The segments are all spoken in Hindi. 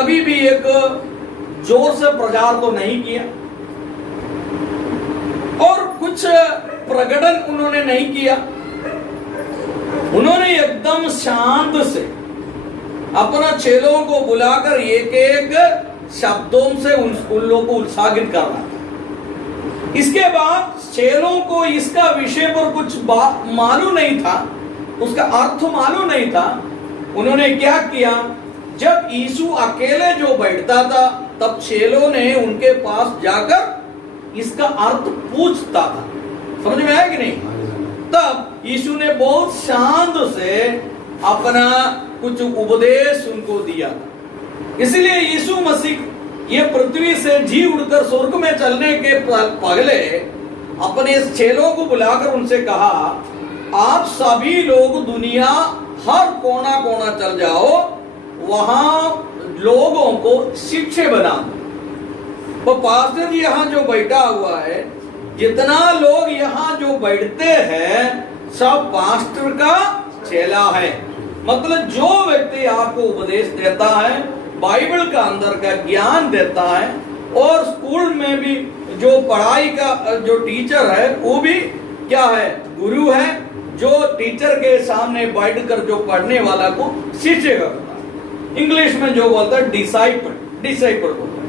कभी भी एक जोर से प्रचार तो नहीं किया और कुछ प्रकटन उन्होंने नहीं किया। उन्होंने एकदम शांत से अपना चेलों को बुलाकर एक एक शब्दों से उन लोगों को उत्साहित करना था। इसके बाद चेलों को इसका विषय पर कुछ मालूम नहीं था, उसका अर्थ मालूम नहीं था। उन्होंने क्या किया, जब यीशु अकेले जो बैठता था तब चेलों ने उनके पास जाकर इसका अर्थ पूछता था। समझ में आया कि नहीं? तब यीशु ने बहुत शांत से अपना कुछ उपदेश उनको दिया था। इसलिए यीशु मसीह ये पृथ्वी से जी उड़कर स्वर्ग में चलने के पहले अपने चेलों को बुलाकर उनसे कहा, आप सभी लोग दुनिया हर कोना कोना चल जाओ, वहां लोगों को शिक्षक बना दो। तो पास्टर जी यहाँ जो बैठा हुआ है, जितना लोग यहाँ जो बैठते हैं सब पास्टर का चेला है। मतलब जो व्यक्ति आपको उपदेश देता है, बाइबल का अंदर का ज्ञान देता है, और स्कूल में भी जो पढ़ाई का जो टीचर है वो भी क्या है, गुरु है, जो टीचर के सामने बैठकर जो पढ़ने वाला को शिष्य करता है। इंग्लिश में जो बोलता है डिसाइपल बोलता है।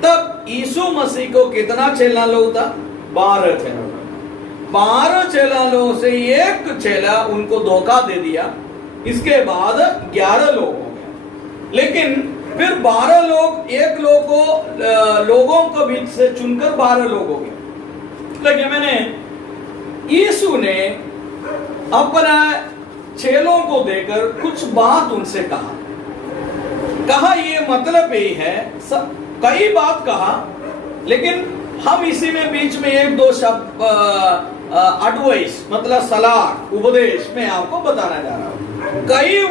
तब यीशु मसीह को कितना चेला लोग था? 12 चेला। 12 चेला लोगों से एक चेला उनको धोखा दे दिया। इसके बाद 11 लोग हो गए, लेकिन फिर 12 लोग एक लोगों को बीच से चुनकर 12 लोग हो गए। लेकिन मैंने यीशु ने अपना चेलों को देकर कुछ बात उनसे कहा ये मतलब यही है, कई बात कहा, लेकिन हम इसी में बीच में एक दो शब्द एडवाइस मतलब सलाह उपदेश मैं आपको बताना जा रहा हूँ। कई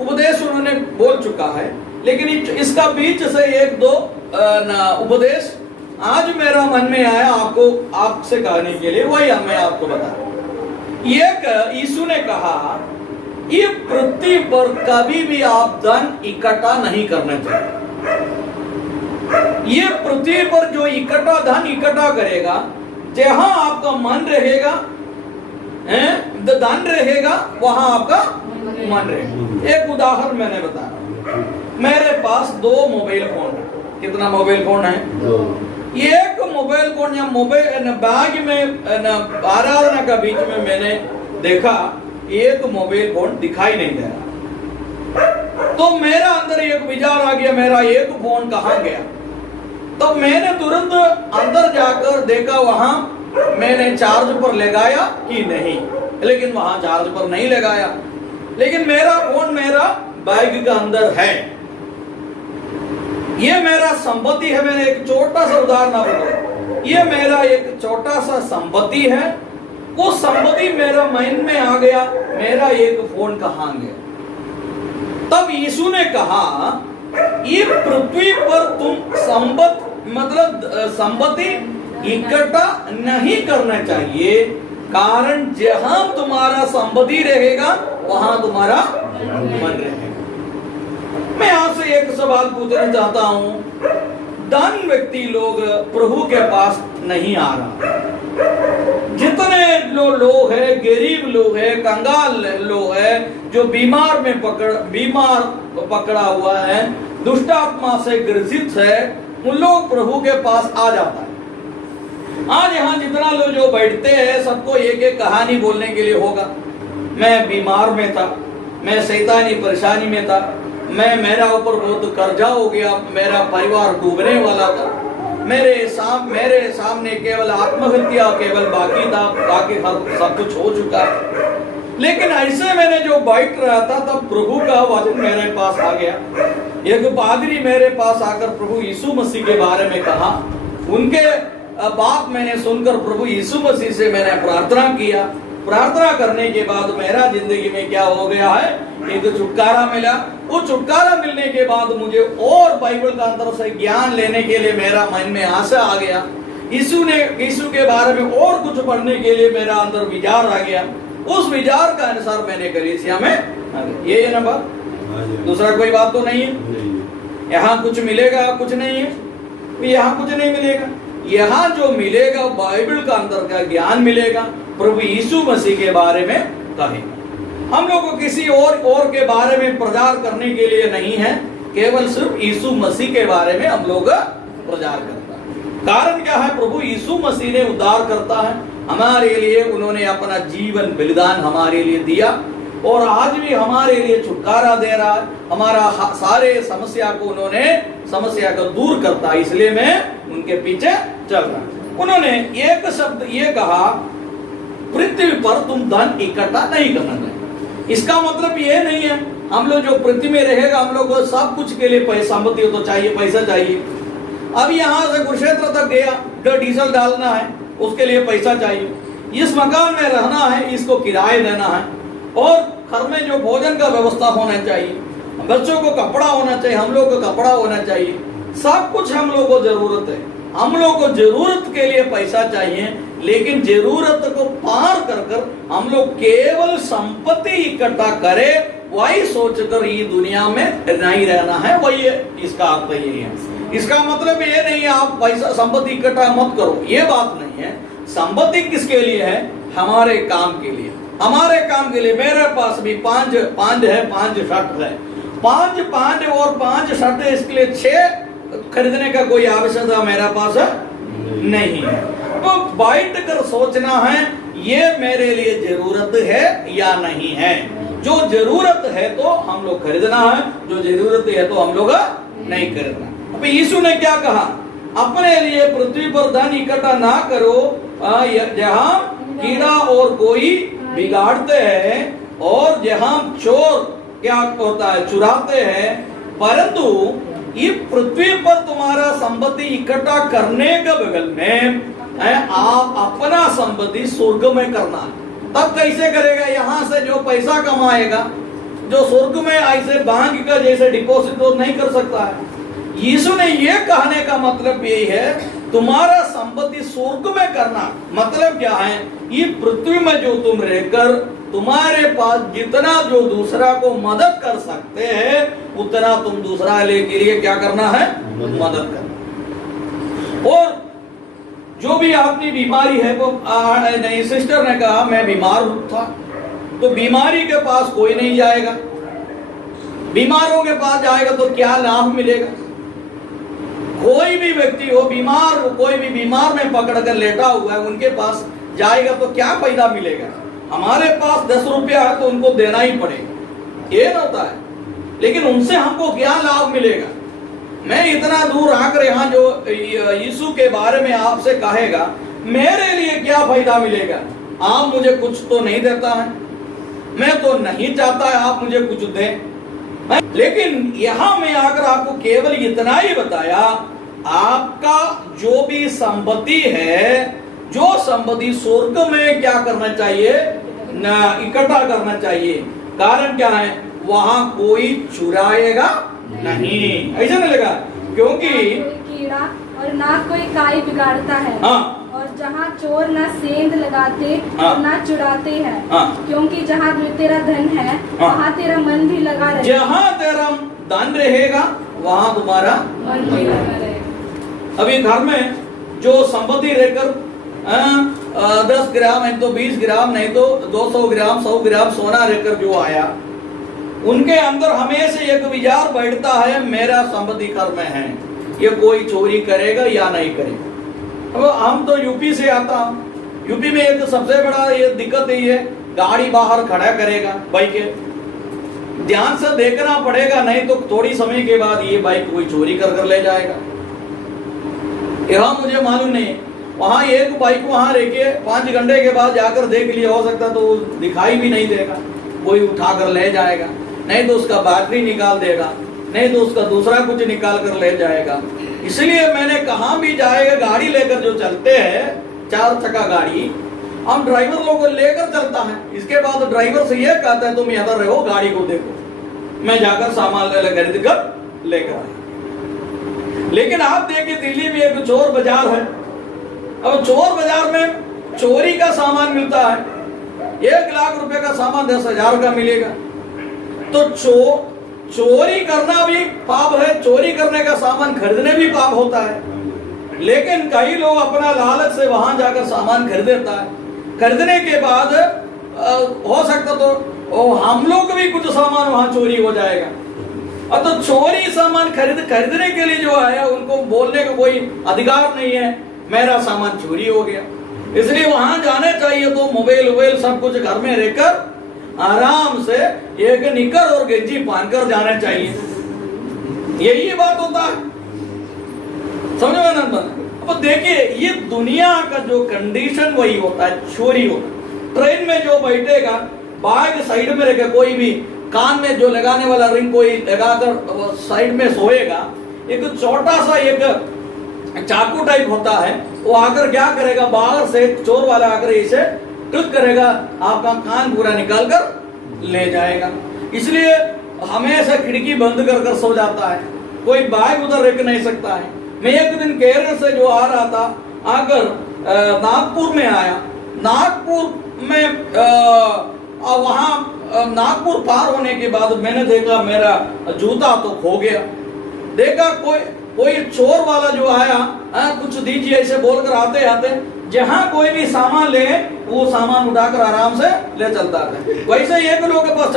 उपदेश उन्होंने बोल चुका है, लेकिन इसका बीच से एक दो उपदेश आज मेरा मन में आया आपसे कहने के लिए, वही मैं आपको बता रहा हूँ। एक यीशु ने कहा, ये पृथ्वी पर कभी भी आप धन इकट्ठा नहीं करना चाहिए। ये पृथ्वी पर जो धन इकट्ठा करेगा, जहां आपका मन रहेगा, धन रहेगा, वहां आपका मन रहेगा। एक उदाहरण मैंने बताया, मेरे पास 2 मोबाइल फोन है। कितना मोबाइल फोन है? 2। एक मोबाइल फोन या मोबाइल बैग में आराधना का बीच में मैंने देखा एक मोबाइल फोन दिखाई नहीं दे रहा। तो मेरा अंदर एक विचार आ गया, मेरा एक फोन कहाँ गया? तो मैंने तुरंत अंदर जाकर देखा, वहां मैंने चार्ज पर लगाया कि नहीं, लेकिन वहां चार्ज पर नहीं लगाया। लेकिन मेरा फोन मेरा बैग के अंदर है, ये मेरा संपत्ति है। मैंने एक छोटा सा उदाहरण आपको, ये मेरा एक छोटा सा संपत्ति है। वो संपत्ति मेरा माइंड में आ गया, मेरा एक फोन कहाँ गया? तब यीशु ने कहा, ये पृथ्वी पर तुम संपत्ति इकट्ठा नहीं करना चाहिए, कारण जहां तुम्हारा संपत्ति रहेगा वहां तुम्हारा मन रहेगा। मैं आपसे एक सवाल पूछना चाहता हूं, धन व्यक्ति लोग प्रभु के पास नहीं आ रहा। जितने लोग हैं, गरीब लोग हैं, कंगाल लोग हैं, जो बीमार पकड़ा हुआ है, दुष्ट आत्मा से ग्रसित है, उन लोग प्रभु के पास आ जाता है। आज यहाँ जितना लोग जो बैठते हैं, सबको एक एक कहानी बोलने के लिए होगा। मैं बीमार में था, मैं शैतानी परेशानी में था, मेरा ऊपर बहुत कर्जा हो गया, मेरा परिवार डूबने वाला था, मेरे सामने केवल आत्महत्या केवल बाकी था, बाकी सब कुछ हो चुका है। लेकिन ऐसे मैंने जो बैठ रहा था, तब प्रभु का वचन मेरे पास आ गया। एक पादरी मेरे पास आकर प्रभु यीशु मसीह के बारे में कहा। उनके बात मैंने सुनकर प्रभु यीशु मसीह से मैंने प्रार्थना किया। प्रार्थना करने के बाद मेरा जिंदगी में क्या हो गया है, एक छुटकारा मिला। वो छुटकारा मिलने के बाद मुझे और बाइबल का अंदर से ज्ञान लेने के लिए मेरा मन में आशा आ गया। यीशु के बारे में और कुछ पढ़ने के लिए मेरा अंदर विचार आ गया। उस विचार का अनुसार मैंने कलीसिया में ये है ना बात, दूसरा कोई बात तो नहीं है। यहाँ कुछ मिलेगा, कुछ नहीं है, यहाँ कुछ नहीं मिलेगा। यहाँ जो मिलेगा बाइबल का अंदर का ज्ञान मिलेगा, प्रभु यीशु मसीह के बारे में कहेगा। हम लोग को किसी और के बारे में प्रचार करने के लिए नहीं है, केवल सिर्फ यीशु मसीह के बारे में हम लोग प्रचार करता है। कारण क्या है? प्रभु यीशु मसीह ने उद्धार करता है हमारे लिए, उन्होंने अपना जीवन बलिदान हमारे लिए दिया और आज भी हमारे लिए छुटकारा दे रहा है। हमारा सारे समस्या को उन्होंने समस्या को दूर करता है, इसलिए मैं उनके पीछे चल रहा हूं। उन्होंने एक शब्द ये कहा, पृथ्वी पर तुम धन इकट्ठा नहीं करना चाहिए। इसका मतलब ये नहीं है हम लोग जो पृथ्वी में रहेगा हम लोग को सब कुछ के लिए पैसा संपत्ति तो चाहिए, पैसा चाहिए। अब यहाँ से कुरुक्षेत्र तक गया तो डीजल डालना है, उसके लिए पैसा चाहिए। इस मकान में रहना है, इसको किराए देना है, और घर में जो भोजन का व्यवस्था होना चाहिए, बच्चों को कपड़ा होना चाहिए, हम लोग को कपड़ा होना चाहिए, सब कुछ हम लोग को जरूरत है। हम लोग को जरूरत के लिए पैसा चाहिए, लेकिन जरूरत को पार कर हम लोग केवल संपत्ति इकट्ठा करें, वही सोचकर ये दुनिया में नहीं रहना है, वही इसका अर्थ यही है। इसका मतलब ये नहीं है आप पैसा संपत्ति इकट्ठा मत करो, ये बात नहीं है। संपत्ति किसके लिए है? हमारे काम के लिए, हमारे काम के लिए। मेरे पास भी पांच शर्ट है, पांच और 5 शर्ट है, इसके लिए 6 खरीदने का कोई आवश्यकता मेरे पास नहीं है। तो बैठ कर सोचना है ये मेरे लिए जरूरत है या नहीं है। जो जरूरत है तो हम लोग खरीदना है, जो जरूरत है तो हम लोग नहीं खरीदना। अब यीशु ने क्या कहा? अपने लिए पृथ्वी पर धन इकट्ठा ना करो जहां कीड़ा और कोई बिगाड़ते हैं और जहां चोर क्या होता है, चुराते हैं, परंतु ये पृथ्वी पर तुम्हारा संपत्ति इकट्ठा करने के बगल में आप अपना संपत्ति स्वर्ग में करना है। तब कैसे करेगा? यहाँ से जो पैसा कमाएगा, जो स्वर्ग में ऐसे बैंक का जैसे डिपॉजिट तो नहीं कर सकता है। यीशु ने ये कहने का मतलब यही है, तुम्हारा संपत्ति स्वर्ग में करना। मतलब क्या है? ये पृथ्वी में जो तुम रहकर तुम्हारे पास जितना जो दूसरा को मदद कर सकते हैं उतना तुम दूसरा के लिए क्या करना है? मदद करना। और जो भी आपकी बीमारी है वो नहीं, सिस्टर ने कहा मैं बीमार था, तो बीमारी के पास कोई नहीं जाएगा। बीमारों के पास जाएगा तो क्या लाभ मिलेगा? कोई भी व्यक्ति हो बीमार, कोई भी बीमार में पकड़ कर लेटा हुआ है, उनके पास जाएगा तो क्या फायदा मिलेगा? हमारे पास 10 रुपया है तो उनको देना ही पड़ेगा, ये होता है। लेकिन उनसे हमको क्या लाभ मिलेगा? मैं इतना दूर आकर यहाँ जो यीशु के बारे में आपसे कहेगा, मेरे लिए क्या फायदा मिलेगा? आप मुझे कुछ तो नहीं देता है, मैं तो नहीं चाहता है आप मुझे कुछ दें। लेकिन यहाँ में आकर आपको केवल इतना ही बताया, आपका जो भी संपत्ति है, जो संपत्ति स्वर्ग में क्या करना चाहिए? इकट्ठा करना चाहिए। कारण क्या है? वहां कोई चुराएगा नहीं, ऐसा नहीं लगा, क्योंकि कीड़ा और ना कोई काई बिगाड़ता है। हाँ। और जहाँ चोर ना सेंध लगाते हाँ। और ना चुराते हैं। हाँ। क्योंकि जहाँ तेरा धन है हाँ। वहाँ तेरा मन भी लगा रहेगा। जहाँ तेरा धन रहेगा वहां तुम्हारा मन भी लगा रहेगा। अभी घर में जो संपत्ति रहकर 10 ग्राम नहीं तो 20 ग्राम नहीं तो 200 ग्राम 100 ग्राम सोना रहकर जो आया, उनके अंदर हमेशा एक विचार बैठता है मेरा संपत्ति घर में है, ये कोई चोरी करेगा या नहीं करेगा। अब हम तो यूपी से आता हूँ, यूपी में एक सबसे बड़ा ये दिक्कत यही है, गाड़ी बाहर खड़ा करेगा बाइक के, ध्यान से देखना पड़ेगा, नहीं तो थोड़ी समय के बाद ये बाइक कोई चोरी कर ले जाएगा। यहाँ मुझे मालूम नहीं, वहां एक बाइक वहां रह के 5 घंटे के बाद जाकर देख लिया, हो सकता तो दिखाई भी नहीं देगा, कोई उठा कर ले जाएगा, नहीं तो उसका बैटरी निकाल देगा, नहीं तो उसका दूसरा कुछ निकाल कर ले जाएगा। इसलिए मैंने कहाँ भी जाएगा, गाड़ी लेकर जो चलते हैं 4 चक्का गाड़ी, हम ड्राइवर लोगों को लेकर चलता है, इसके बाद ड्राइवर से ये कहता है तुम इधर रहो, गाड़ी को देखो, मैं जाकर सामान खरीद कर लेकर आए। लेकिन आप देखिए दिल्ली में एक चोर बाजार है, अब चोर बाजार में चोरी का सामान मिलता है, 1 लाख रुपए का सामान 10,000 का मिलेगा। तो चोरी करना भी पाप है, चोरी करने का सामान खरीदने भी पाप होता है। लेकिन कई लोग अपना लालच से वहां जाकर सामान खरीद देता है। खरीदने के बाद हो सकता तो हम लोग भी कुछ सामान वहां चोरी हो जाएगा। और तो चोरी सामान खरीदने के लिए जो आया उनको बोलने का कोई अधिकार नहीं है मेरा सामान चोरी हो गया। इसलिए वहां जाने चाहिए तो मोबाइल वोबाइल सब कुछ घर में रहकर आराम से एक निकर और गंजी पहनकर जाने चाहिए। यही बात होता है, समझ में ना? अब देखिए ये दुनिया का जो कंडीशन वही होता है, चोरी होता है। ट्रेन में जो बैठेगा बैग साइड में रखेगा, कोई भी कान में जो लगाने वाला रिंग कोई लगाकर साइड में सोएगा, एक छोटा सा एक चाकू टाइप होता है, वो आकर क्या करेगा, बाहर से चोर वाला आकर इसे क्लिक करेगा, आपका कान पूरा निकाल कर ले जाएगा। इसलिए हमेशा खिड़की बंद कर सो जाता है, कोई बैग उधर रख नहीं सकता है। मैं एक दिन केरल से जो आ रहा था, आकर नागपुर में आया। नागपुर में वहां नागपुर पार होने के बाद मैंने देखा मेरा जूता तो खो गया। देखा कोई चोर वाला जो आया, कुछ दीजिए ऐसे बोलकर आते आते जहां कोई भी सामान ले वो सामान उठाकर आराम से ले चलता था। वैसे एक लोग के पास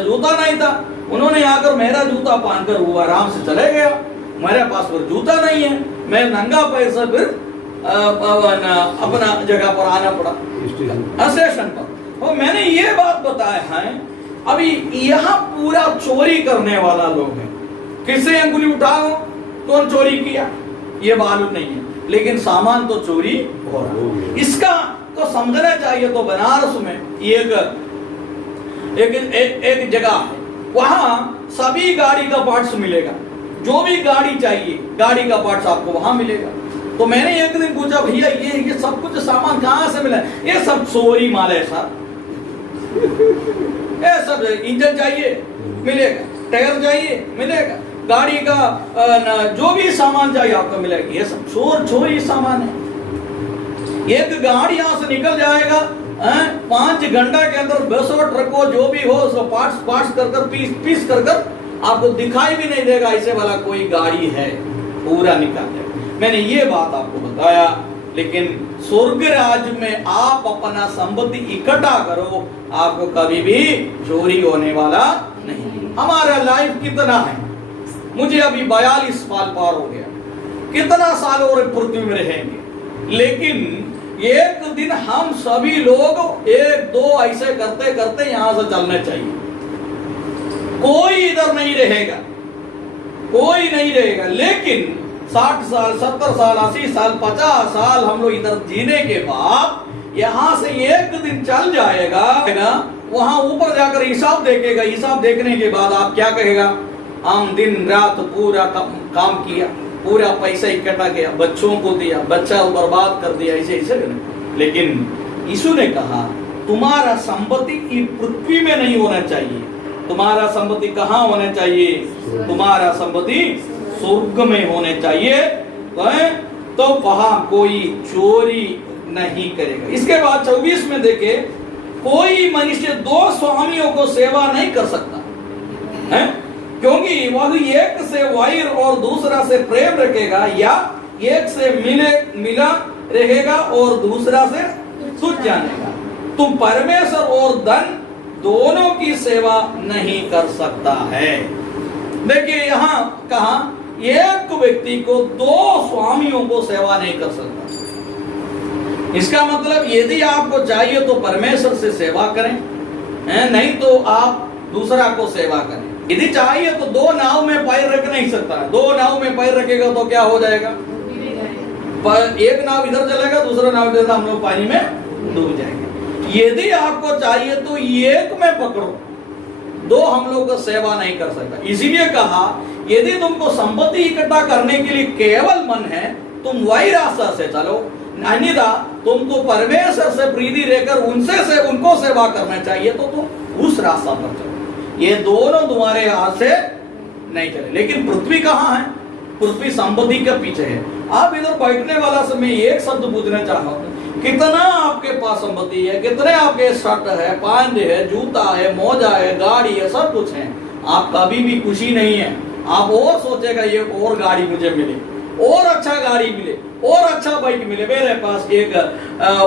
जूता नहीं था, उन्होंने आकर मेरा जूता पहनकर वो आराम से चले गया। मेरे पास फिर जूता नहीं है, मैं नंगा पैर से फिर अपना जगह पर आना पड़ा स्टेशन पर। और मैंने ये बात बताया है, अभी यहाँ पूरा चोरी करने वाला लोग है। किससे अंगुली उठाओ कौन चोरी किया ये मालूम नहीं है, लेकिन सामान तो चोरी हो रहा। इसका तो समझना चाहिए। तो बनारस में एक जगह है, वहां सभी गाड़ी का पार्ट्स मिलेगा, जो भी गाड़ी चाहिए गाड़ी का पार्ट्स आपको वहां मिलेगा। तो मैंने एक दिन पूछा, भैया ये सब कुछ सामान कहां से मिला? ये सब चोरी माल है साहब। ये सब इंजन चाहिए मिलेगा, टायर चाहिए मिलेगा, गाड़ी का जो भी सामान चाहिए आपको मिलेगा। ये सब चोरी सामान है। एक गाड़ी यहां से निकल जाएगा 5 घंटा के अंदर बस हो ट्रक हो जो भी हो उसको पार्ट्स कर पीस कर आपको दिखाई भी नहीं देगा ऐसे वाला कोई गाड़ी है, पूरा निकाल देगा। मैंने ये बात आपको बताया। लेकिन स्वर्ग राज्य में आप अपना संपत्ति इकट्ठा करो, आपको कभी भी चोरी होने वाला नहीं। हमारा लाइफ कितना है, मुझे अभी 42 साल पार हो गया, कितना साल और पृथ्वी में रहेंगे। लेकिन एक दिन हम सभी लोग 1-2 ऐसे करते करते यहां से चलने चाहिए। कोई इधर नहीं रहेगा, कोई नहीं रहेगा। लेकिन 60 साल 70 साल 80 साल 50 साल हम लोग इधर जीने के बाद यहां से एक दिन चल जाएगा, वहां ऊपर जाकर हिसाब देखेगा। हिसाब देखने के बाद आप क्या कहेगा, हम दिन रात पूरा काम किया, पूरा पैसा इकट्ठा किया, बच्चों को दिया, बच्चा बर्बाद कर दिया, ऐसे। लेकिन यीशु ने कहा तुम्हारा संपत्ति पृथ्वी में नहीं होना चाहिए, तुम्हारा संपत्ति कहाँ होना चाहिए? तुम्हारा संपत्ति स्वर्ग में होने चाहिए, तो वहां कोई चोरी नहीं करेगा। इसके बाद 24 में देखे, कोई मनुष्य 2 स्वामियों को सेवा नहीं कर सकता है, क्योंकि वह एक से वैर और दूसरा से प्रेम रखेगा, या एक से मिला रहेगा और दूसरा से तुझ जानेगा। तुम परमेश्वर और धन दोनों की सेवा नहीं कर सकता है। देखिए यहाँ कहा, एक व्यक्ति को 2 स्वामियों को सेवा नहीं कर सकता। इसका मतलब यदि आपको चाहिए तो परमेश्वर से सेवा करें, नहीं तो आप दूसरा को सेवा करें। यदि चाहिए तो 2 नाव में पैर रख नहीं सकता है। 2 नाव में पैर रखेगा तो क्या हो जाएगा, एक नाव इधर चलेगा, दूसरा नाव इधर, हम लोग पानी में डूब जाएंगे। यदि आपको चाहिए तो एक में पकड़ो, 2 हम लोग का सेवा नहीं कर सकता। इसीलिए कहा, यदि तुमको संपत्ति इकट्ठा करने के लिए केवल मन है, तुम वही रास्ता से चलो, अन्यथा तुमको परमेश्वर से प्रीति रहकर उनको सेवा करना चाहिए, तो तुम उस रास्ता पर चलो। ये दोनों तुम्हारे हाथ से नहीं चले। लेकिन पृथ्वी कहाँ है? पृथ्वी संपत्ति के पीछे है। आप इधर बैठने वाला से मैं एक शब्द पूछना चाहता हूँ, कितना आपके पास संपत्ति है, कितने आपके शर्ट है, पैंट है, जूता है, मोजा है, गाड़ी है, सब कुछ है, आप कभी भी खुशी नहीं है, आप और सोचेगा ये और गाड़ी मुझे मिले, और अच्छा गाड़ी मिले, और अच्छा बाइक मिले। मेरे पास एक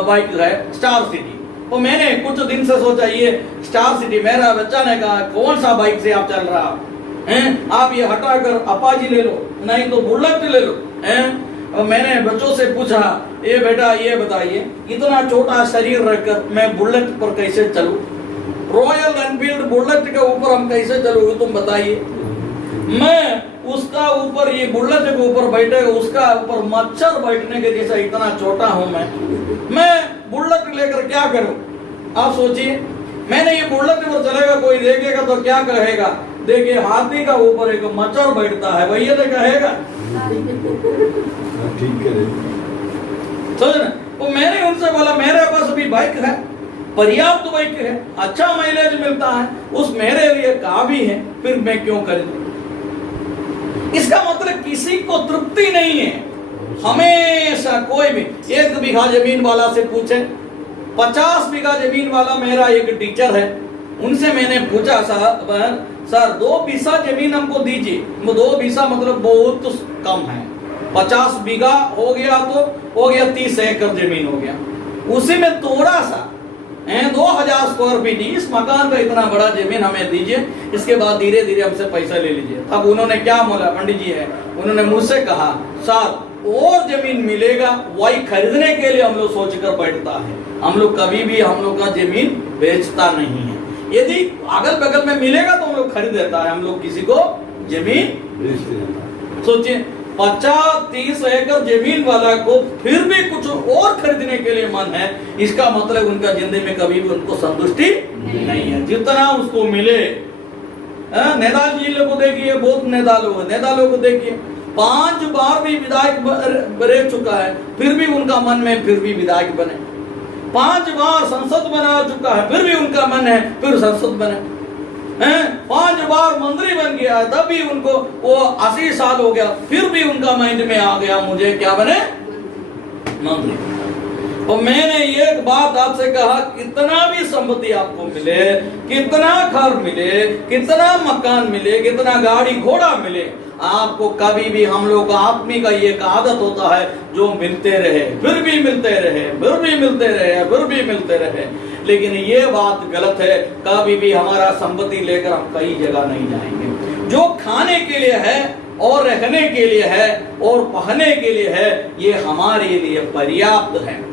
बाइक है स्टार सिटी, तो मैंने कुछ दिन से सोचा ये स्टार सिटी, मेरा बच्चा ने कहा कौन सा बाइक से आप चल रहा हैं, आप ये हटाकर अपाची ले लो, नहीं तो बुलेट ले लो हैं। मैंने बच्चों से पूछा, ये बेटा ये बताइए इतना छोटा शरीर रखकर मैं बुलेट पर कैसे चलूं, रॉयल एनफील्ड बुलेट के ऊपर हम कैसे चलोगे तुम बताइए। मैं उसका ऊपर, ये बुलेट के ऊपर बैठेगा, उसका ऊपर मच्छर बैठने के जैसा इतना छोटा हूं मैं बुलेट लेकर क्या करूं, आप सोचिए। मैंने ये बुलेट पर चलेगा, कोई देखेगा तो क्या कहेगा, देखिए हाथी का ऊपर एक मच्छर बैठता है, भैया ने कहेगा ठीक है। समझ ना। तो मैंने उनसे बोला मेरे पास अभी बाइक है, पर्याप्त बाइक है, अच्छा माइलेज मिलता है, उस मेरे लिए काफी है, फिर मैं क्यों खरीदूं। इसका मतलब किसी को तृप्ति नहीं है। हमेशा कोई भी 1 बीघा जमीन वाला से पूछे, 50 बीघा जमीन वाला मेरा एक टीचर है, उनसे मैंने पूछा सर 2 बीसा जमीन हमको दीजिए। 2 बीसा मतलब बहुत कम है, 50 बीघा हो गया तो हो गया 30 एकड़ जमीन हो गया, उसी में थोड़ा सा 2000 स्क्वायर फीट, इस मकान का इतना बड़ा जमीन हमें दीजिए, इसके बाद धीरे धीरे हमसे पैसा ले लीजिए। अब उन्होंने क्या बोला, पंडित जी है, उन्होंने मुझसे कहा सर और जमीन मिलेगा, वही खरीदने के लिए हम लोग सोचकर बैठता है, हम लोग कभी भी हम लोग का जमीन बेचता नहीं है। यदि अगल बगल में मिलेगा तो हम लोग खरीद देता है, हम लोग किसी को जमीन सोचिए 50-30 एकड़ जमीन वाला को फिर भी कुछ और खरीदने के लिए मन है, इसका मतलब उनका जिंदगी में कभी भी उनको संतुष्टि नहीं है, जितना उसको मिले। नेदाल जी को देखिए, बहुत नेदालों को देखिए, 5 बार भी विधायक रह चुका है, फिर भी उनका मन में फिर भी विधायक बने, 5 बार संसद बना चुका है, फिर भी उनका मन है फिर संसद बने, 5 बार मंत्री बन गया है, तब भी उनको वो 80 साल हो गया, फिर भी उनका माइंड में आ गया मुझे क्या बने, मंत्री। तो मैंने एक बात आपसे कहा, कितना भी संपत्ति आपको मिले, कितना घर मिले, कितना मकान मिले, कितना गाड़ी घोड़ा मिले, आपको कभी भी, हम लोग आदमी का ये आदत होता है जो मिलते रहे, फिर भी मिलते रहे, फिर भी मिलते रहे, फिर भी मिलते रहे। लेकिन ये बात गलत है, कभी भी हमारा संपत्ति लेकर हम कई जगह नहीं जाएंगे। जो खाने के लिए है और रहने के लिए है और पहनने के लिए है, ये हमारे लिए पर्याप्त है।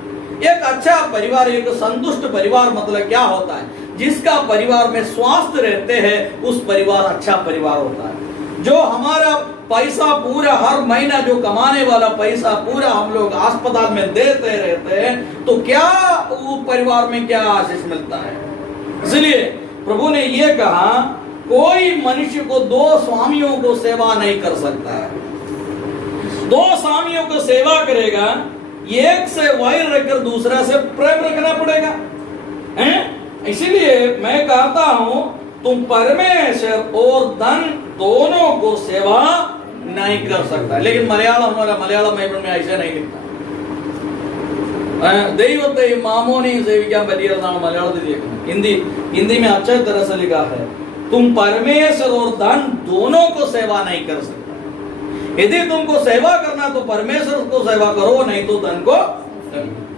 एक अच्छा परिवार, एक संतुष्ट परिवार मतलब क्या होता है, जिसका परिवार में स्वास्थ्य रहते हैं उस परिवार अच्छा परिवार होता है। जो हमारा पैसा पूरा हर महीना जो कमाने वाला पैसा पूरा हम लोग अस्पताल में देते रहते हैं, तो क्या वो परिवार में क्या आशीष मिलता है। इसलिए प्रभु ने ये कहा, कोई मनुष्य को 2 स्वामियों को सेवा नहीं कर सकता है। 2 स्वामियों को सेवा करेगा, एक से वैर रखकर दूसरा से प्रेम रखना पड़ेगा। इसीलिए मैं कहता हूं, तुम परमेश्वर और धन दोनों को सेवा नहीं कर सकता। लेकिन मलयालम बाइबल में ऐसे नहीं लिखता। दैवते मामोनी सेविका मलयालम, हिंदी में अच्छे तरह से लिखा है, तुम परमेश्वर और धन दोनों को सेवा नहीं कर सकता। यदि तुमको सेवा करना तो परमेश्वर को सेवा करो, नहीं तो धन को,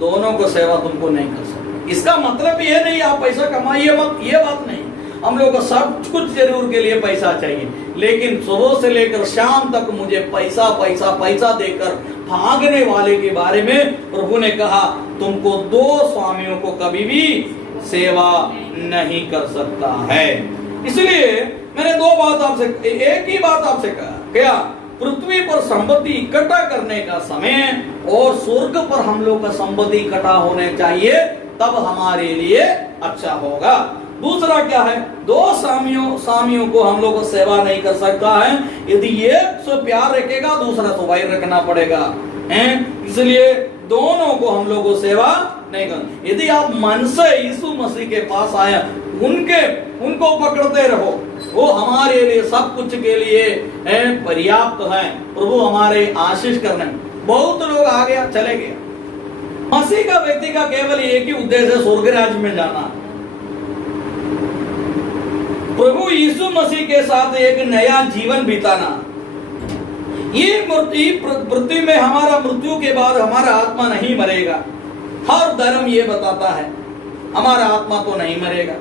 दोनों को सेवा तुमको नहीं कर सकता। इसका मतलब ये नहीं आप पैसा कमाइए मत, ये बात नहीं। हम लोग को सब कुछ जरूर के लिए पैसा चाहिए, लेकिन सुबह से लेकर शाम तक मुझे पैसा पैसा पैसा देकर भागने वाले के बारे में प्रभु ने कहा, तुमको 2 स्वामियों को कभी भी सेवा नहीं कर सकता है। इसलिए मैंने 2 बात आपसे, एक ही बात आपसे कहा, क्या पृथ्वी पर संपत्ति इकट्ठा करने का समय और स्वर्ग पर हम लोग का संपत्ति इकट्ठा होने चाहिए, तब हमारे लिए अच्छा होगा। दूसरा क्या है, 2 स्वामियों को हम लोग को सेवा नहीं कर सकता है। यदि एक से प्यार रखेगा दूसरा तो वैर रखना पड़ेगा, इसलिए दोनों को हम लोग को सेवा नहीं कर। यदि आप मन से यीशु मसीह के पास आए, उनको पकड़ते रहो, वो हमारे लिए सब कुछ के लिए पर्याप्त है। प्रभु हमारे आशीष करने, बहुत लोग आ गया चले गए। मसीह का व्यक्ति का केवल एक ही उद्देश्य है, स्वर्ग राज्य में जाना। प्रभु यीशु मसीह के साथ एक नया जीवन बिताना। ये पृथ्वी में हमारा मृत्यु के बाद हमारा आत्मा नहीं मरेगा। हर धर्म ये बताता है हमारा आत्मा तो नहीं मरेगा।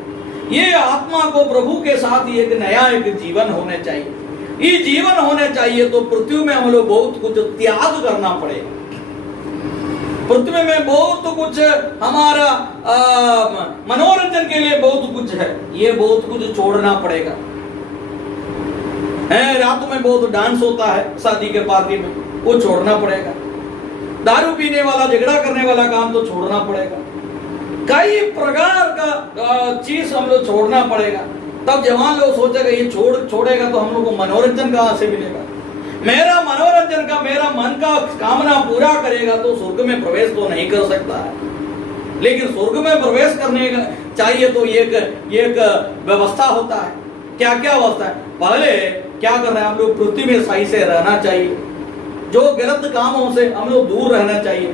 ये आत्मा को प्रभु के साथ एक नया एक जीवन होने चाहिए। ये जीवन होने चाहिए तो पृथ्वी में हम लोग बहुत कुछ त्याग करना पड़ेगा। पृथ्वी में बहुत कुछ हमारा मनोरंजन के लिए बहुत कुछ है, ये बहुत कुछ छोड़ना पड़ेगा। रात में बहुत डांस होता है शादी के पार्टी में, वो छोड़ना पड़ेगा। दारू पीने वाला झगड़ा करने वाला काम तो छोड़ना पड़ेगा। कई प्रकार का चीज हम लोग छोड़ना पड़ेगा। तब जवान लोग सोचेगा ये छोड़ेगा तो हम लोग को मनोरंजन कहां से मिलेगा। मेरा मनोरंजन का मेरा मन का कामना पूरा करेगा तो स्वर्ग में प्रवेश तो नहीं कर सकता है। लेकिन स्वर्ग में प्रवेश करने चाहिए तो एक व्यवस्था होता है। क्या क्या व्यवस्था है? पहले क्या करना है, हम लोग पृथ्वी में सही से रहना चाहिए। जो गलत कामों से हम लोग दूर रहना चाहिए।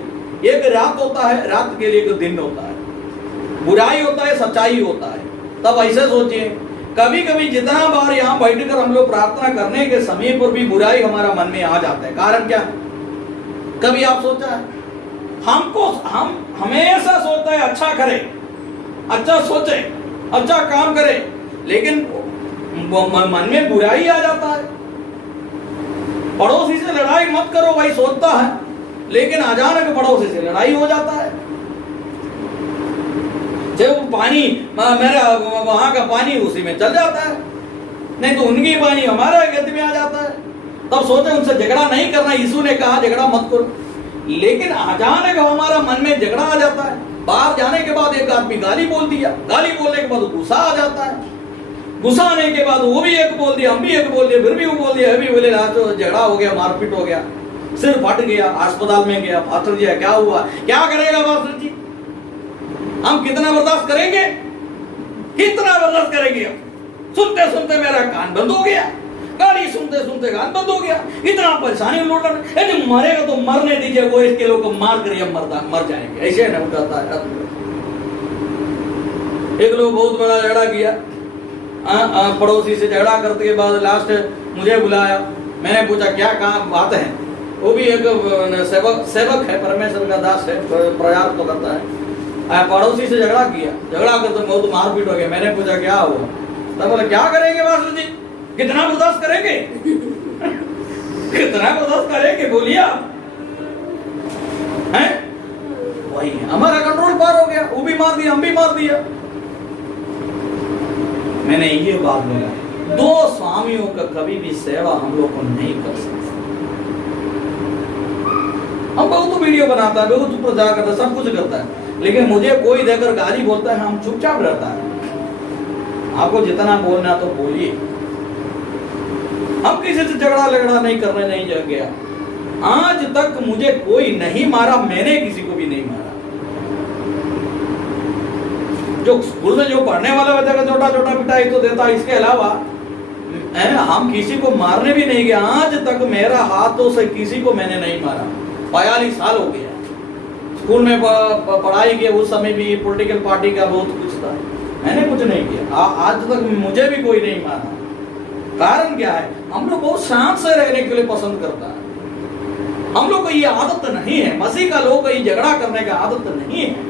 एक रात होता है, रात के लिए एक दिन होता है। बुराई होता है, सच्चाई होता है। तब ऐसे सोचिए, कभी कभी जितना बार यहाँ बैठकर हम लोग प्रार्थना करने के समय पर भी बुराई हमारा मन में आ जाता है। कारण क्या है? कभी आप सोचा है? हम हमेशा सोचते हैं अच्छा करें, अच्छा सोचे, अच्छा काम करें, लेकिन मन में बुराई आ जाता है। पड़ोसी से लड़ाई मत करो भाई सोचता है, लेकिन अचानक पड़ोसी से लड़ाई हो जाता है। जब पानी मेरा वहां का पानी उसी में चल जाता है, नहीं तो उनकी पानी हमारा गति में आ जाता है। तब सोचे उनसे झगड़ा नहीं करना, यीशु ने कहा झगड़ा मत करो, लेकिन अचानक हमारा मन में झगड़ा आ जाता है। बाहर जाने के बाद एक आदमी गाली बोल दिया, गाली बोलने के बाद गुस्सा आ जाता है, गुस्सा आने के बाद वो भी एक बोल दिया, हम भी एक बोल दिया, फिर भी वो बोल दिया, अभी बोले तो झगड़ा हो गया, मारपीट हो गया, सिर फट गया, अस्पताल में गया, पाथर जी क्या हुआ? क्या करेगा पाथर जी? हम कितना बर्दाश्त करेंगे? कितना बर्दाश्त करेंगे? सुनते सुनते मेरा कान बंद हो गया, गाली सुनते सुनते कान बंद हो गया, इतना परेशानी लौट रहा। मरेगा तो मरने दीजिए, वो इसके लोग को मार कर मर जाएंगे, ऐसे नहीं कहता है। एक लोग बहुत बड़ा झगड़ा किया, पड़ोसी से झगड़ा करते के बाद लास्ट मुझे बुलाया। मैंने पूछा क्या काम बात है? वो भी एक सेवक है, परमेश्वर का दास है, प्रचार तो करता है। पड़ोसी से झगड़ा किया, झगड़ा करते बहुत मारपीट हो गया। मैंने पूछा क्या हुआ? तब बोले क्या करेंगे मास्टर जी, कितना बर्दाश्त करेंगे? कितना बर्दाश्त करेंगे बोलिए आप? हैं? वही हमारा कंट्रोल पार हो गया, वो भी मार दिया, हम भी मार दिया। मैंने ये बात बोला, दो स्वामियों का कभी भी सेवा हम लोग को नहीं कर सकते। हम बहुत वीडियो बनाता है, बहुत प्रचार करता है, सब कुछ करता है, लेकिन मुझे कोई देकर गाली बोलता है, हम चुपचाप रहता है। आपको जितना बोलना तो बोलिए। हम किसी से झगड़ा लगड़ा नहीं करने नहीं गया। आज तक मुझे कोई नहीं मारा, मैंने किसी को भी नहीं मारा। जो स्कूल में जो पढ़ने वाला बच्चा का छोटा छोटा पिटाई तो देता, इसके अलावा हम किसी को मारने भी नहीं गया। आज तक मेरा हाथों से किसी को मैंने नहीं मारा। 42 साल हो गया। स्कूल में पढ़ाई किया, उस समय भी पॉलिटिकल पार्टी का बहुत कुछ था, मैंने कुछ नहीं किया। आज तक मुझे भी कोई नहीं मारा। कारण क्या है? हम लोग बहुत शांत से रहने के लिए पसंद करता है। हम लोग को ये आदत नहीं है, मसीह का लोग को ये झगड़ा करने का आदत नहीं है।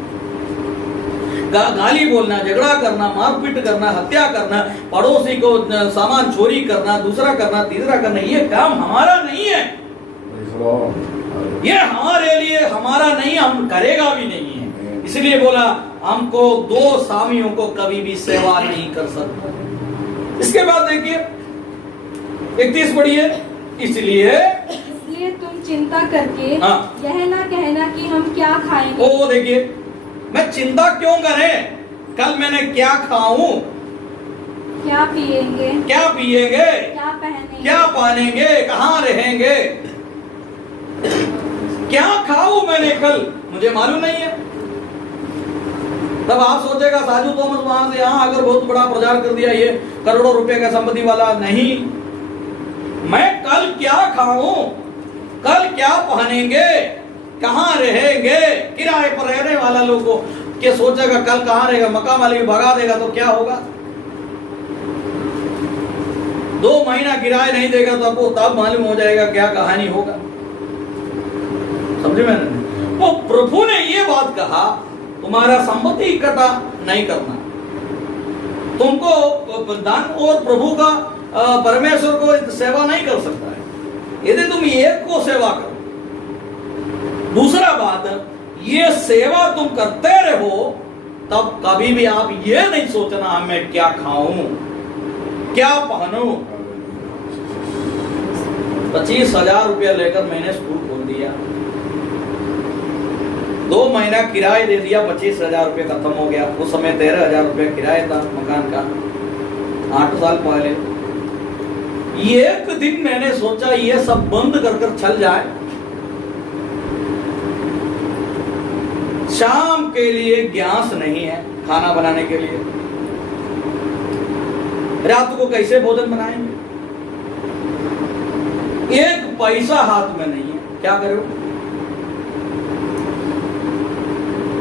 गाली बोलना, झगड़ा करना, मारपीट करना, हत्या करना, पड़ोसी को सामान चोरी करना, दूसरा करना, तीसरा करना, ये काम हमारा नहीं है। ये हमारे लिए हमारा नहीं, हम करेगा भी नहीं है। इसलिए बोला हमको दो स्वामियों को कभी भी सेवा नहीं कर सकता। इसके बाद देखिए 31 पढ़िए। इसलिए तुम चिंता करके यह ना कहना कि हम क्या खाएंगे। ओ देखिए, मैं चिंता क्यों करें? कल मैंने क्या खाऊं, क्या पिएंगे, क्या पिएंगे, क्या पहनेंगे, क्या पहनेंगे, कहाँ रहेंगे, क्या खाऊं मैंने कल, मुझे मालूम नहीं है। तब आप सोचेगा साजू थॉमस वहां से यहाँ आकर बहुत बड़ा प्रचार कर दिया, ये करोड़ों रुपए का संपत्ति वाला। नहीं, मैं कल क्या खाऊं, कल क्या पहनेंगे, कहाँ रहेंगे। किराए पर रहने वाला लोगों के सोचेगा कल कहाँ रहेगा, मकान मालिक भगा देगा तो क्या होगा। 2 महीना किराया नहीं देगा तो आपको तब मालूम हो जाएगा क्या कहानी होगा। समझे मैंने? वो प्रभु ने ये बात कहा, तुम्हारा संपत्ति इकट्ठा नहीं करना, तुमको दान और प्रभु का परमेश्वर को सेवा नहीं कर सकता है यदि तुम एक को सेवा करो। दूसरा बात, ये सेवा तुम करते रहो तब कभी भी आप ये नहीं सोचना मैं क्या खाऊं क्या पहनूं। 25,000 रुपया लेकर मैंने स्कूल खोल दिया, 2 महीना किराया दे दिया, 25,000 रुपये खत्म हो गया। उस समय 13,000 रुपया किराया था मकान का, 8 साल पहले। एक दिन मैंने सोचा ये सब बंद कर चल जाए, शाम के लिए गैस नहीं है खाना बनाने के लिए, रात को कैसे भोजन बनाएंगे, एक पैसा हाथ में नहीं है, क्या करो?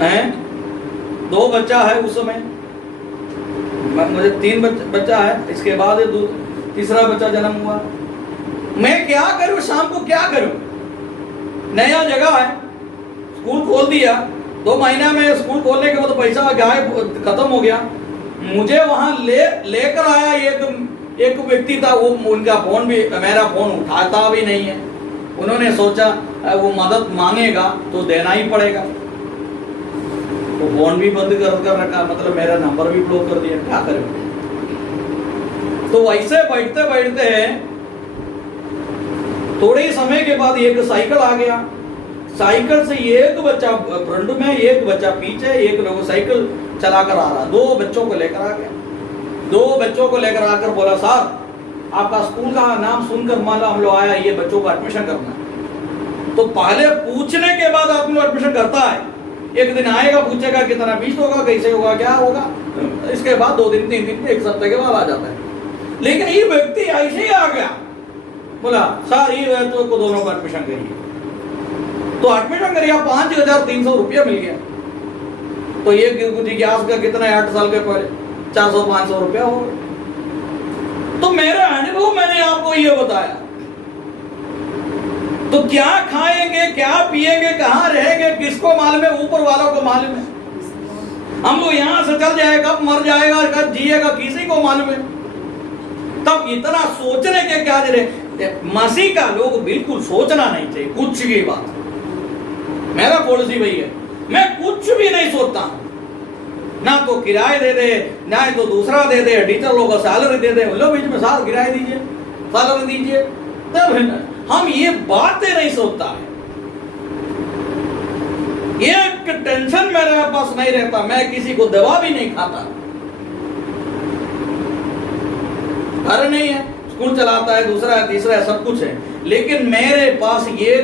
हैं? 2 बच्चा है उस समय, मुझे 3 बच्चा है, इसके बाद तीसरा बच्चा जन्म हुआ। मैं क्या करूं? शाम को क्या करूं? नया जगह है, स्कूल खोल दिया, 2 महीना में स्कूल खोलने के बाद पैसा गायब खत्म हो गया। मुझे वहां लेकर आया एक व्यक्ति था, वो उनका फोन भी, मेरा फोन उठाता भी नहीं है। उन्होंने सोचा वो मदद मांगेगा तो देना ही पड़ेगा, वो फोन भी बंद कर रखा, मतलब मेरा नंबर भी ब्लॉक कर दिया, क्या करें? तो वैसे बैठते बैठते थोड़े ही समय के बाद एक साइकिल आ गया, साइकिल से एक बच्चा फ्रंट में, एक बच्चा पीछे, एक लोग साइकिल चलाकर आ रहा, 2 बच्चों को लेकर आ गया। 2 बच्चों को लेकर आकर बोला, सर आपका स्कूल का नाम सुनकर मान लो हम लोग आया, ये बच्चों को एडमिशन करना है। तो पहले पूछने के बाद आप लोग एडमिशन करता है, एक दिन आएगा पूछेगा कितना फीस होगा, कैसे होगा, क्या होगा, इसके बाद 2 दिन 3 दिन 1 सप्ताह के बाद आ जाता है। लेकिन ये व्यक्ति ऐसे ही आ गया, बोला सर ये तो दोनों को एडमिशन करिए। तो एडमिशन करिए, 5,300 रुपया मिल गया। तो ये गैस का कितना है, 8 साल के पहले 400-500 रुपया हो। तो मेरा अनुभव मैंने आपको ये बताया। तो क्या खाएंगे, क्या पिएंगे, कहाँ रहेंगे, किसको मालूम है? ऊपर वालों को मालूम है। हम लोग यहां से चल जाए, कब मर जाएगा, कब जिएगा, किसी को मालूम है। तब इतना सोचने के क्या जरूरत? मसीह का लोग बिल्कुल सोचना नहीं चाहिए कुछ की बात। मेरा पॉलिसी वही है, मैं कुछ भी नहीं सोचता हूं, ना तो किराए दे दे, ना तो दूसरा दे दे, टीचर लोगों को सैलरी दे दे, लो बीच में साल किराया दीजिए, सैलरी दीजिए, तब है ना। हम ये बातें नहीं सोचता है, एक टेंशन मेरे पास नहीं रहता, मैं किसी को दवा भी नहीं खाता, घर नहीं है, स्कूल चलाता है, दूसरा है, तीसरा है, सब कुछ है, लेकिन मेरे पास ये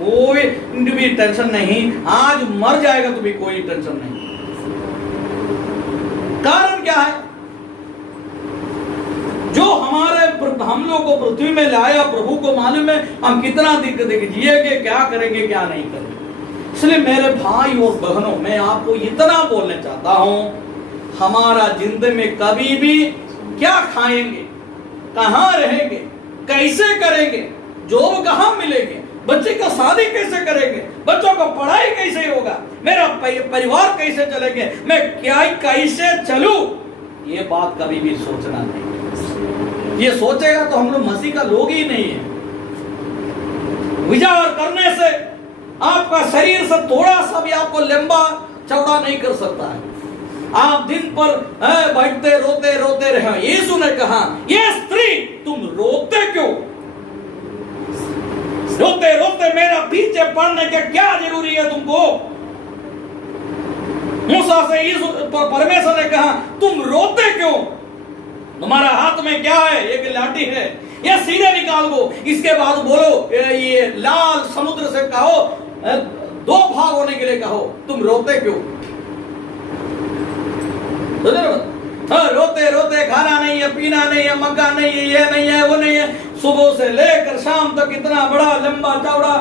कोई भी टेंशन नहीं। आज मर जाएगा तो भी कोई टेंशन नहीं। कारण क्या है? जो हम लोग को पृथ्वी में लाया प्रभु को मालूम है हम कितना जिएंगे, क्या करेंगे, क्या नहीं करेंगे। इसलिए मेरे भाई और बहनों, मैं आपको इतना बोलना चाहता हूं, हमारा जिंदगी में कभी भी क्या खाएंगे, कहां रहेंगे, कैसे करेंगे, जॉब कहां मिलेंगे, बच्चे का शादी कैसे करेंगे, बच्चों को पढ़ाई कैसे होगा, मेरा परिवार कैसे चलेंगे, मैं क्या कैसे चलूं, ये बात कभी भी सोचना नहीं। ये सोचेगा तो हम लोग मसीह का लोग ही नहीं है। विचार करने से आपका शरीर से थोड़ा सा भी आपको लंबा चौड़ा नहीं कर सकता है। आप दिन पर बैठते रोते रोते रहे। यीशु ने कहा, ये स्त्री तुम रोते क्यों? रोते रोते मेरा पीछे पड़ने का क्या जरूरी है तुमको? मूसा से यीशु परमेश्वर ने कहा, तुम रोते क्यों? तुम्हारा हाथ में क्या है? एक लाठी है, ये सीधे निकाल दो। इसके बाद बोलो ये लाल समुद्र से कहो, 2 भाग होने के लिए कहो, तुम रोते क्यों? रोते रोते खाना नहीं है, पीना नहीं है, मक्का नहीं है, ये नहीं है, वो नहीं है, सुबह से लेकर शाम तक इतना बड़ा लंबा चौड़ा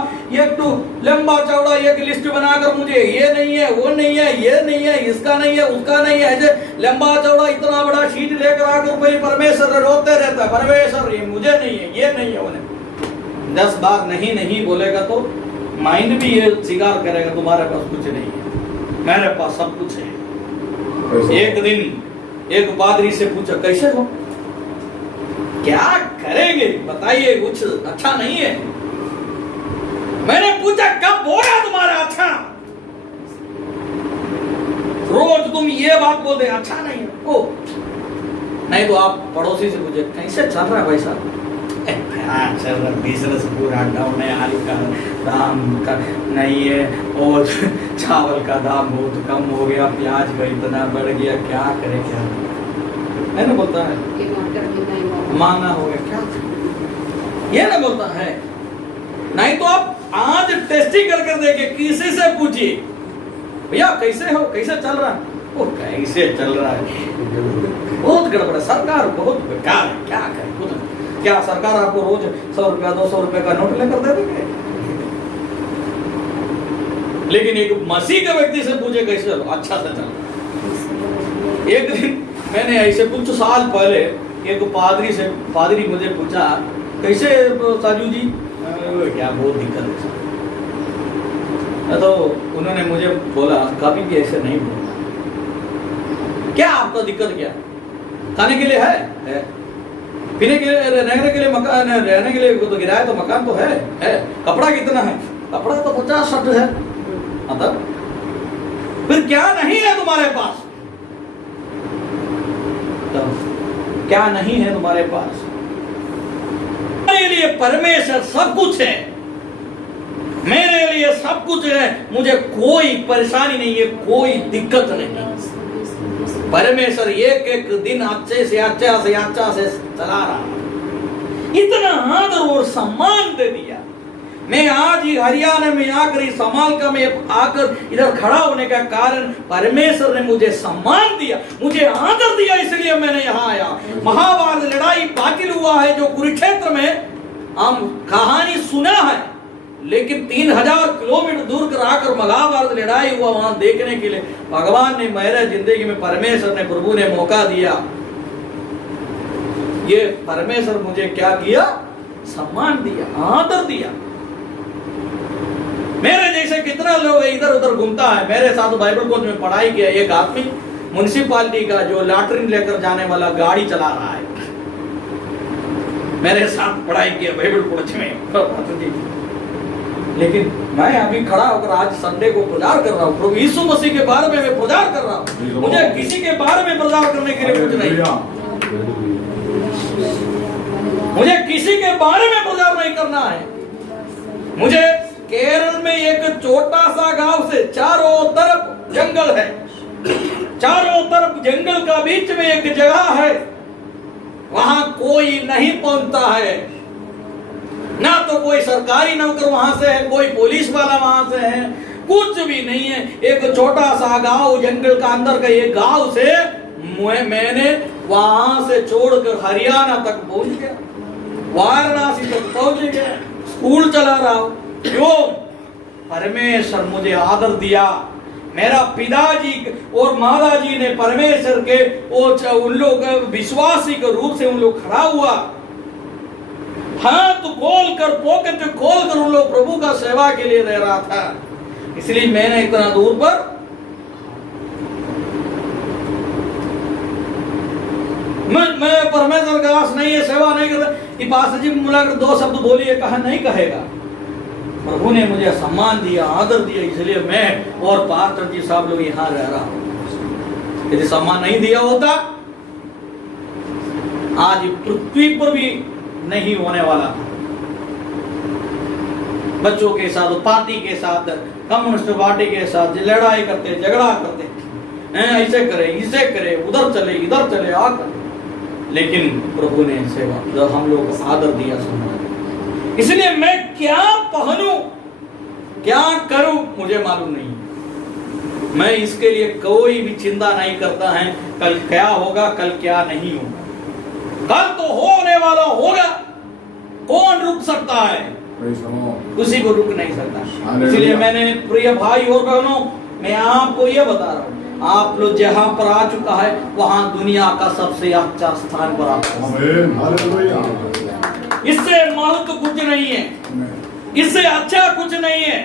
एक लिस्ट बनाकर मुझे ये नहीं है, वो नहीं है, ये नहीं है, इसका नहीं है, उसका नहीं है, ऐसे लंबा चौड़ा इतना बड़ा शीट लेकर आकर भाई परमेश्वर रोते रहता है, परमेश्वर ये मुझे नहीं है, ये नहीं है उन्हें। 10 बार नहीं नहीं बोलेगा तो माइंड भी ये स्वीकार करेगा तुम्हारे पास कुछ नहीं है, मेरे पास सब कुछ है। एक दिन एक पादरी से पूछा कैसे हो, क्या करेंगे बताइए, कुछ अच्छा नहीं है। मैंने पूछा कब बोला तुम्हारा अच्छा, रोज तुम ये बात बोलते अच्छा नहीं है। ओ नहीं तो आप पड़ोसी से पूछे कैसे चल रहा है भाई साहब, चल रहा बिजनेस पूरा डाउन है, आलू का दाम का नहीं है और चावल का दाम बहुत कम हो गया, प्याज का इतना बढ़ गया, क्या करे क्या है ना बोलता है, महंगा हो गया क्या, ये ना बोलता है। नहीं तो आप आज टेस्टिंग करके देखे, किसी से पूछिए भैया कैसे हो, कैसे चल रहा है, वो कैसे चल रहा है, बहुत गड़बड़ है, सरकार बहुत बेकार है, क्या करे। क्या सरकार आपको रोज 100 रुपया 200 रुपए का नोट लेकर दे देंगे, लेकिन एक मसीह के व्यक्ति से पूछे कैसे चलो, अच्छा से चल। एक दिन मैंने ऐसे कुछ साल पहले एक पादरी मुझे पूछा कैसे साजू जी, क्या बहुत दिक्कत है, तो उन्होंने मुझे बोला कभी भी ऐसे नहीं बोलना, क्या आपको दिक्कत क्या, खाने के लिए है, पीने के लिए, रहने के लिए मकान, रहने के लिए तो किराया तो मकान तो है, कपड़ा कितना है, कपड़ा तो 50-60 है, मतलब फिर क्या नहीं है तुम्हारे पास, तो क्या नहीं है तुम्हारे पास। मेरे लिए परमेश्वर सब कुछ है, मेरे लिए सब कुछ है, मुझे कोई परेशानी नहीं है, कोई दिक्कत नहीं। परमेश्वर एक एक दिन अच्छे से अच्छा से चला रहा, इतना आदर और सम्मान दे दिया। मैं आज ही हरियाणा में आकर इस अमालका में आकर इधर खड़ा होने का कारण परमेश्वर ने मुझे सम्मान दिया, मुझे आदर दिया, इसलिए मैंने यहाँ आया। महाभारत लड़ाई बातिल हुआ है जो कुरुक्षेत्र में हम कहानी सुना है, लेकिन 3000 किलोमीटर दूर कर आकर महाभारत लड़ाई हुआ वहां देखने के लिए भगवान ने मेरे जिंदगी में, परमेश्वर ने, प्रभु ने मौका दिया। ये परमेश्वर मुझे क्या किया, सम्मान दिया, आदर दिया। मेरे जैसे कितना लोग इधर उधर घूमता है, मेरे साथ बाइबल कॉलेज में पढ़ाई किया एक आदमी म्युनिसिपालिटी का जो लैट्रिन लेकर जाने वाला गाड़ी चला रहा है, मेरे साथ पढ़ाई किया बाइबल कॉलेज में। लेकिन मैं अभी खड़ा होकर आज संडे को प्रचार कर रहा हूँ, प्रभु यीशु मसीह के बारे में मैं प्रचार कर रहा हूँ। मुझे किसी के बारे में प्रचार करने के लिए कुछ नहीं, मुझे किसी के बारे में प्रचार नहीं करना है। मुझे केरल में एक छोटा सा गांव से चारों तरफ जंगल है, चारों तरफ जंगल का बीच में एक जगह है, वहां कोई नहीं पहुंचता है, ना तो कोई सरकारी नौकर वहां से है, कोई पुलिस वाला वहां से है, कुछ भी नहीं है। एक छोटा सा गांव, जंगल का अंदर का एक गांव से मैंने वहां से छोड़कर हरियाणा तक पहुंच गया, वाराणसी तक पहुंच गया, स्कूल चला रहा हूं। क्यों? परमेश्वर मुझे आदर दिया। मेरा पिताजी और माताजी ने परमेश्वर के उन लोग विश्वासी के रूप से उन लोग खड़ा हुआ, हाथ खोल कर, पॉकेट खोल कर उन लोग प्रभु का सेवा के लिए रह रहा था। इसलिए मैंने इतना दूर पर मैं परमेश्वर का आस नहीं है, सेवा नहीं करता, पास जी मुलाकर 2 शब्द बोलिए, कहा नहीं कहेगा। प्रभु ने मुझे सम्मान दिया, आदर दिया, इसलिए मैं और पास्टर जी साहब लोग यहाँ रह रहा हूं। यदि सम्मान नहीं दिया होता आज पृथ्वी पर भी नहीं होने वाला था। बच्चों के साथ, पार्टी के साथ, कम्युनिस्ट पार्टी के साथ लड़ाई करते, झगड़ा करते, ऐसे करे, इसे करे, उधर चले, इधर चले, आकर, लेकिन प्रभु ने सेवा, जब हम लोग को आदर दिया, सम्मान। इसलिए मैं क्या पहनूं, क्या करूं, मुझे मालूम नहीं। मैं इसके लिए कोई भी चिंता नहीं करता है, कल क्या होगा, कल क्या नहीं होगा। कल तो होने वाला होगा, कौन रुक सकता है? किसी को रुक नहीं सकता। इसलिए मैंने प्रिय भाई और बहनों, मैं आपको यह बता रहा हूं, आप लोग जहां पर आ चुका है वहां दुनिया का सबसे अच्छा स्थान पर आप आमीन हालेलुया इससे महत्व कुछ नहीं है, इससे अच्छा कुछ नहीं है।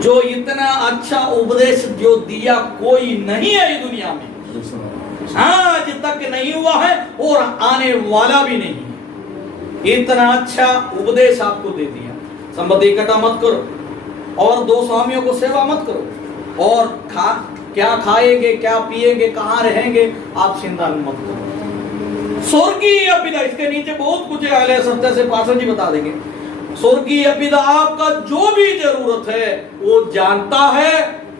जो इतना अच्छा उपदेश जो दिया कोई नहीं है इस दुनिया में, आज तक नहीं हुआ है और आने वाला भी नहीं है। इतना अच्छा उपदेश आपको दे दिया। संपत्ति इकट्ठा मत करो और दो स्वामियों को सेवा मत करो, और क्या खाएंगे, क्या पिएंगे, कहां रहेंगे, आप चिंता मत करो। स्वर्गीय पिता, इसके नीचे बहुत कुछ है, सत्य से पार्षद जी बता देंगे। स्वर्गीय पिता आपका जो भी जरूरत है वो जानता है,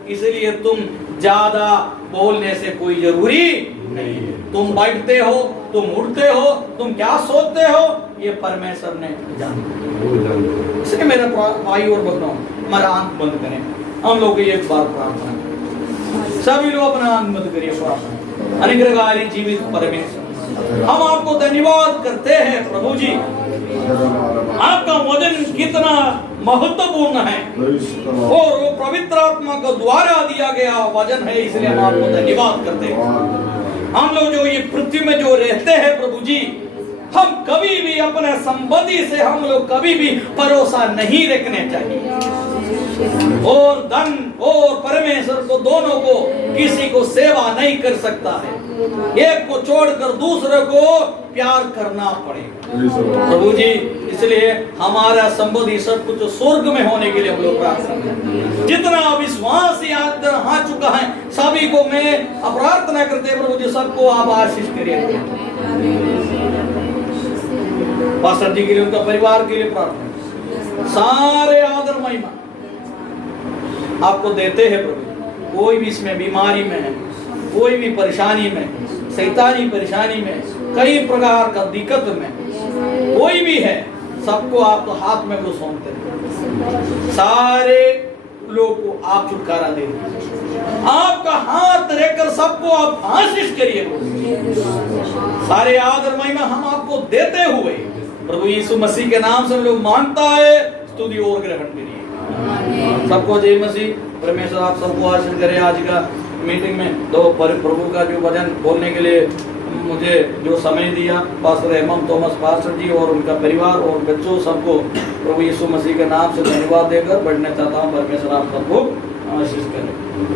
इसलिए तुम ज्यादा बोलने से कोई जरूरी नहीं है। तुम बैठते हो, तुम उठते हो, तुम क्या सोचते हो, ये परमेश्वर ने जाना। इसलिए मेरे भाई और बहनों, हमारा आंख बंद करें, हम लोग एक बार प्रार्थना, सभी लोग अपना आंख बंद करिए, प्रार्थना। अनुग्रहकारी जीवित परमेश्वर, हम आपको धन्यवाद करते हैं प्रभु जी, आपका वचन कितना महत्वपूर्ण है और वो पवित्र आत्मा को द्वारा दिया गया वचन है, इसलिए हम आपको धन्यवाद करते हैं। हम लोग जो ये पृथ्वी में जो रहते हैं प्रभु जी, हम कभी भी अपने संपत्ति से हम लोग कभी भी भरोसा नहीं रखने चाहिए, और धन और परमेश्वर को दोनों को किसी को सेवा नहीं कर सकता है। एक को छोड़कर दूसरे को प्यार करना पड़ेगा प्रभु जी। इसलिए हमारा संपत्ति सब कुछ स्वर्ग में होने के लिए हम लोग प्रार्थना करें। जितना विश्वास याद आ चुका है सभी को मैं प्रार्थना करते हैं प्रभु जी, सबको आप आशीष करिए। पास्टर जी के लिए, उनका परिवार के लिए प्रार्थना, सारे आदर महिमा आपको देते हैं प्रभु। कोई भी इसमें बीमारी में है, कोई भी परेशानी में, शैतानी परेशानी में, कई प्रकार का दिक्कत में कोई भी है, सबको आप तो हाथ में वो सौंपते हैं। सारे लोग को आप छुटकारा दे दीजिए, आपका हाथ रहकर सबको आप आशीष करिए। सारे आदर महिमा हम आपको देते हुए प्रभु यीशु मसीह के नाम से हम लोग मांगता है, स्तुति और ग्रहण करिए। सबको जय मसीह। परमेश्वर आप सबको आशीष करे। आज का मीटिंग में तो प्रभु का जो वचन बोलने के लिए मुझे जो समय दिया पास्टर हेमम थॉमस पास्टर जी और उनका परिवार और बच्चों सबको प्रभु यीशु मसीह के नाम से धन्यवाद देकर बढ़ने चाहता हूँ। परमेश्वर आप सबको आशीष करे।